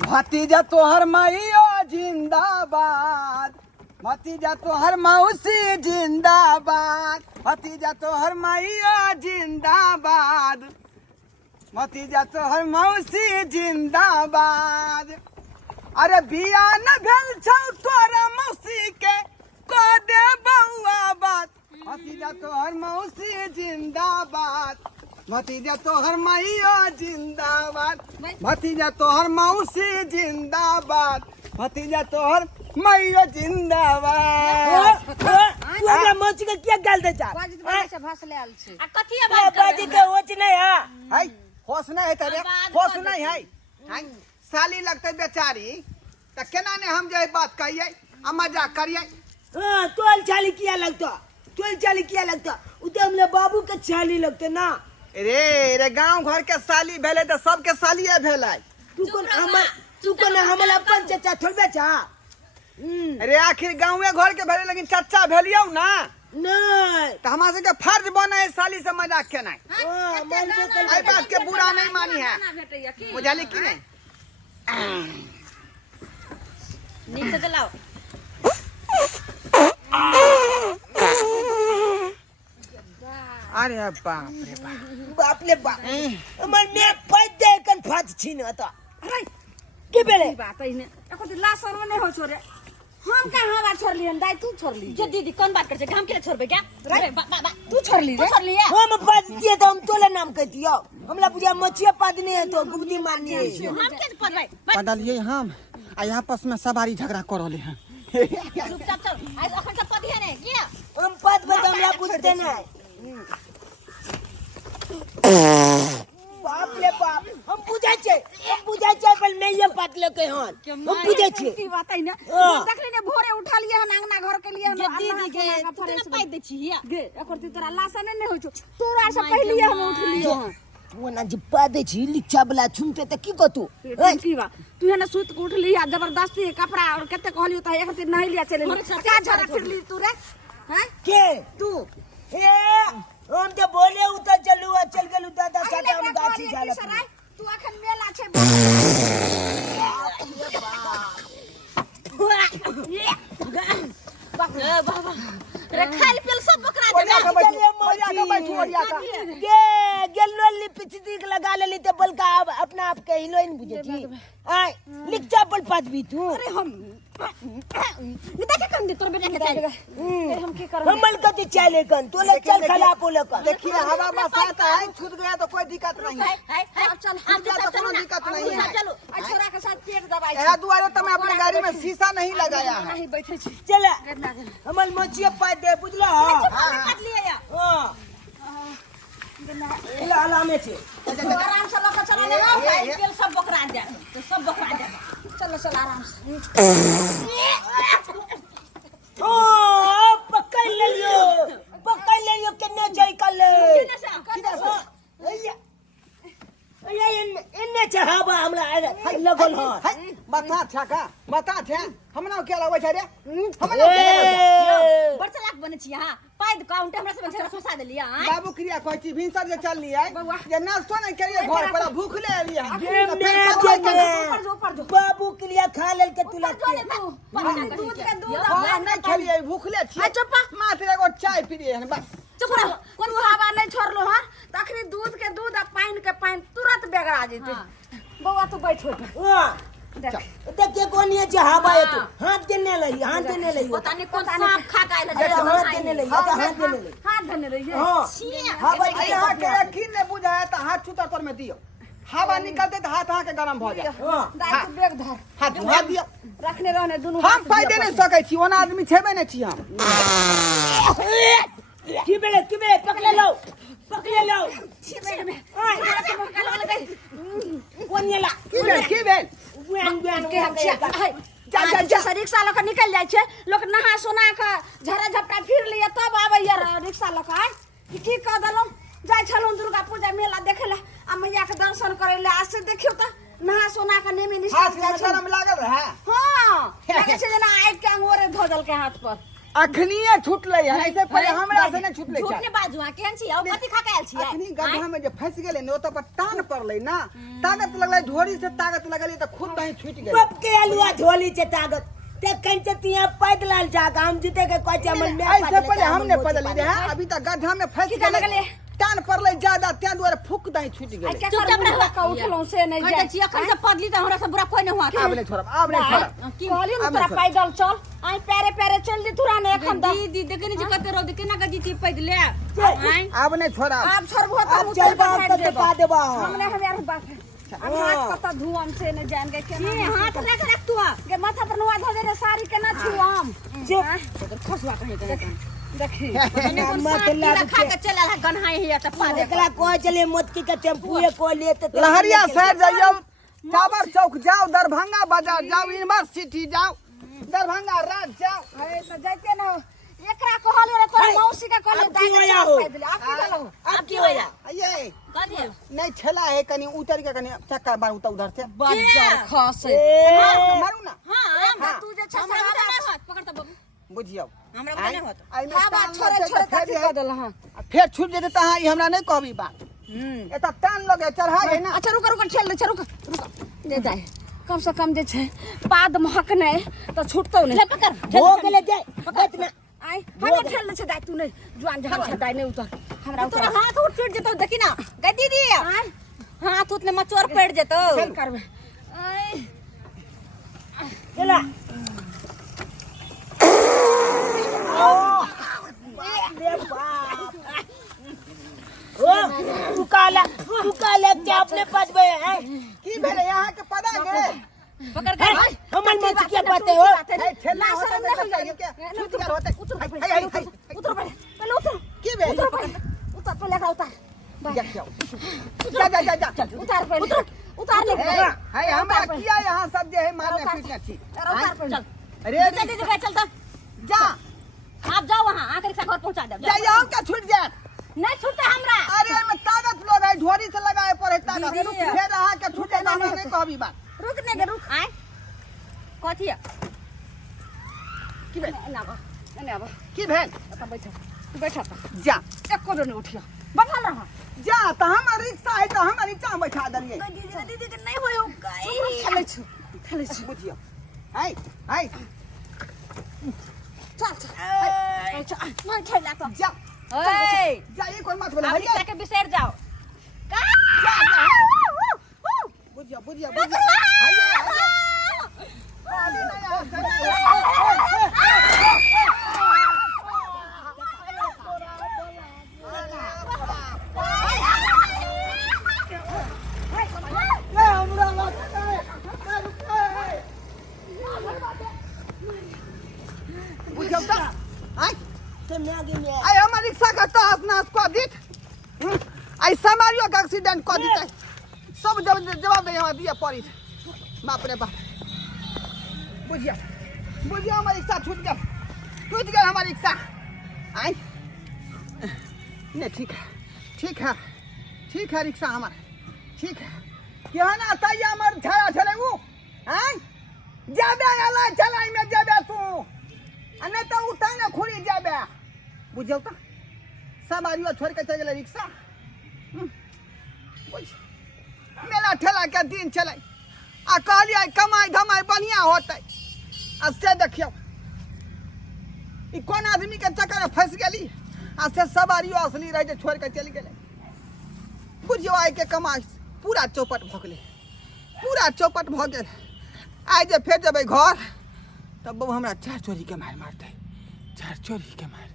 भतीजा तोहर माइयो जिंदाबाद, भतीजा तोहर मौसी जिंदाबाद, भतीजा तोहर माइयो जिंदाबाद, भतीजा तोहर मौसी जिंदाबाद। अरे बिया न भेल छौ तोरा मौसी के को दे बउआ बात, भतीजा तोहर मौसी जिंदाबाद, भतीजा तोहर माइयो जिंदाबाद, भतीजा तोहर मौसी जिंदाबाद, भतीजा तोहर माइयो जिंदाबाद। तू हमरा मौसी के क्या गाल दे जा बाजी बाजी से भाषले आल छे आ कथी बात बाजी के होच नहीं है है होश नहीं है तबे होश नहीं है हैं साली लगते बेचारी त केना ने हम जे बात कहिए आ मजाक करिए। हां तोल चाली किया लगता, तोल चाली किया लगता उते हमले बाबू के चाली लगते ना। रे रे गांव घर के साली भेले त सबके सालिए भेलै। तू कोन हमला अपन चाचा थोड़बे छा। अरे आखिर गांवे घर के भेले लेकिन चाचा भेलियौ ना नहीं त हमरा से के फर्ज बने है साली से मजाक केना। आई बात के बुरा नहीं मानी है बुझाली कि नहीं। नीचे चलाओ अरे बाप रे बाप ले बाप हमर में पैद दे कन फात छीन त अरे के बेले बात है ने एको ला सरव नहीं हो छोरे हम का हवा छोड़ लियन दाई तू छोड़ ली ये दीदी कौन बात करछे हम के लिए छोड़बे क्या अरे बा बा तू छोड़ ली तू छोड़ लिया हम पाद दिए तो हम तोले नाम कह दियो हमला बुझा मछिया पाद नहीं है तो गुबदी मारनी है। हम के पढ़बै पढ़लिए हम आ आपस में सवारी झगड़ा कर रहले हैं। चुपचाप चल आज अखन सब पढ़िए ने किया हम पाद बता हमरा पूछते नहीं। बाप ले बाप हम पूछे छे पर मैं ये बात लेके हन हम पूछे छे की बात है ने देख ले ने भोरे उठा लिए हन अंगना घर के लिए ये दीदी के तू ना पाई दे छी गे एको तोरा लासा नहीं हो छो तोरा से पहले हम उठ लिए हन वो ना जब पादे छी लिच्छा बला छुमते त की कतू की बा तू है ना सूत के उठ लिया जबरदस्ती कपड़ा और कते कहलियो त एक दिन नहीं लिया चले का झरा फिर ली तू रे हैं के तू ए हम तो बोले उतर चलू चल गेलू दादा चाचा हम गाछी जाला तू अखन मेला छे बाबा रे खाइल पिल सब बकरा ओरिया के बैठू ओरिया का के गेलो लिपस्टिक लगा लेली त बलका अपना आप के हिलोइन बुझे छी आय लिखचा पल पात भी तू अरे हम ये देखे कम दे तोर बेटा के चाहिए हम की कर हमल कति चाले कन तोले चल खला पोले कन देखिए हवा बसात है छूट गया तो कोई दिक्कत नहीं है। अब चल छूट गया तो कोई दिक्कत नहीं है। चलो आ छोरा के साथ पेट दबाई यह दुआरे तो मैं अपने गाड़ी में शीशा नहीं लगाया है। नहीं बैठे छी चला हमल मछिया पात दे बुझला काट लिए या हां इला आला में छे आराम से लोग चला ले खाइल पिल सब बकरा दे तो सब बकरा दे चलो चल आराम से ओ पकड़ लियो केने जाई कल इन्ने चढ़ावा हमरा लगल ह बता छा हमरा क्या लगबै छै रे हमरा क्या बड़ चलाक बने छी हां पाइद काउंट हमरा से झगड़ा फंसा देलिया बाबू क्रिया कहै छी भिनसर जे चल लियै जे नाश्तो नहीं करिए घर पर भूखले एलियै ऊपर जो बाबू के लिए खा लेल के तुला दूध के दूध नहीं खेलिए भूखले छी चुप मात्र एगो चाय पिलिए हन बस चुप रह कोन हवा नहीं छोड़लो हां तखनी दूध के दूध आ पानी के पानी तुरंत बेगरा जेते बौआ तू बैठ हां देखिए कौन ये हवा है तू हाथ देने लगी पता नहीं कौन सांप खा के आइल हाथ देने लगी हाथ धने रही हां हवा यहाँ के यकीन नहीं बुझाया तो हाथ छूता तर में दियो हवा निकलते तो हाथ के गरम भ जाए। दाई तू बेग धर हाथ दियो रखने रहने दोनों हम फायदे नहीं सकै छी ओना आदमी छेबे नहीं छी हम की बेले पकड़ लो कौन येला की भेल गुआन के जा रिक्शा लक निकल जाय छे लोग नहा सोना के झरा झपटा फिर लिए तब आबै रिक्शा लक की कह दलो जाय छलो दुर्गा पूजा मेला देखेला आ मैया के दर्शन करे ले आज से देखियो त नहा सोना के नेमी निष्ठा हाथ में लागल रहा हां लगे छे जना आइ के अंगोरे धोदल के हाथ पर अखनिए छूटले है, ऐसे पहले हमरा से नहीं छूटले झूठ छै। ने बाजू आ केहन छी अब कथी खा के आयल छी अखनी गड्ढा में जे फंस गेले ने ओत पर टान पड़ले ना, ताकत लगले ढोरी से ताकत लगले त खुद दही छूट गेले। कब के अलुआ झोली से ताकत ते कंचे तिया पैदल जागा हम जीते के कोई चमन में ऐसे पहले हमने पैदल रहे, अभी तक गड्ढा में फंस गेले, टान पड़ले ज्यादा त्या द्वारा फूक दही छूट गेले। क्या कर रहा का उठलो से नहीं कहै जाए छी अखन से पदली त हमरा से बुरा कोई नहीं हुआ अब नहीं छोड़ब, अब नहीं छोड़ब। कहली न तोरा पैदल चल आई पैरे पैरे चल दी तुरा ने एखन द दीदी देखनी जे कते रोद केना गजी ती पैदले अब नहीं छोड़ब। आप छोड़बो त अब चल बाप के टिपा देबा हमने हमेर बात अब हाथ कत धुआम से न जान के की हाथ रख रख तू के माथा पर नुआ धो दे साड़ी के ना छुआम खसवा कहीं कहीं देखी मत खा के चला है गन्हाई हिया त पा दे एकला कोई चले मोतकी के टेम्पूए को ले त लहरिया शहर जाइयो, टावर चौक जाओ, दरभंगा बाजार जाओ, यूनिवर्सिटी जाओ, दरभंगा राज जाओ। अरे त जाते न एकरा कहले रे तोर मौसी का कहले अब की होया हो? आप की गलो अब की होया ये गजे नहीं ठेला है, कनी उतर के कनी चक्का मारू त उधर से बजार खस मारू ना। हां तू जे छ हमरा से नहीं होत पकड़ त बाबू बुझियो हमरा नहीं होत आई में हवा छोरे छोरे तक कर दल हां फिर छूट जेते तहां ई हमरा नहीं कहबी बात। एता टान लगे चढ़ा है ना। अच्छा रुक रुक ठेल दे रुक दे जाए कम से कम जे छै पाद महक नहीं तो छूटतो नहीं पकड़ हो गेले जाय बत में आई हमें ठेल दे छै दाई तू नहीं जुआन जहां छै दाई नहीं उतर हमरा तोरा उतर हाथ उठ फिर जतो देखी ना गई दीदी आई हाथ उतने मचोर पड़ जतो चल करबे चला ओ तू काला चापले पदबे है की भेले यहाँ के पता गे पकड़ के हमन में के पते हो ठेला होता है तो चाहिए क्या छूट गया होता है। उतर पहले उतर की भेले उतर पहले का उतर जा जा जा जा चल उतार पहले उतार ले है हमरा किया यहाँ सब जे है मारने पीटने छी। उतार पहले अरे चल दीदी चल तो जा आप जाओ वहां आकर रिक्शा घर पहुंचा दे जा यहाँ का छूट जाए। नहीं छूटे हमरा अरे में ताकत लोग है, ढोरी से लगाए पड़े ताकत दीदी। फिर यहाँ के छूटे ना नहीं कहबी बात। रुक ने रुक आए कथी है की भेल ना बा की भेल तू बैठा जा एक को नहीं उठिया बैठा रहा जा तो हमार रिक्शा है तो हमार रिक्शा में बैठा दलिए। दीदी के नहीं होयो खेले छु बुझियो हाय हाय चल मन खेला तो जा ओए जा ये कौन मत बोले आप रिक्शा के बिसर जाओ बुझियो बुझियो बुझियो हाय बुझियो ता हाय आई हमार रिक्शा का तो अपना को दिख आई समारियो का एक्सीडेंट को दिता सब जवाब दे यहाँ दिया पड़ी बाप रे बाप। बुझियो बुझियो हमार रिक्शा छूट गया हमार रिक्शा आई नहीं ठीक है रिक्शा हमार ठीक है यहाँ ना ताई हमार छाया चले वो आई जाबे आला चलाई में जाबे तू अने तो उठाने खुरी जाबे बुझियो तो सवारियों छोड़ के चल गेले रिक्शा बुझ मेला ठेला के दिन चले आ कहलिए कमाई धमाई बढ़िया होते आ से देखियो ई कौन आदमी के चक्कर में फंस गेली आ से सवारियों असली रह छोड़ के चल गेले बुझियो आइ के कमाई पूरा चौपट भ गेल आइ जे फेर जब घर तब बहू हमरा चार चोरी के मार मारते चार चोरी के मार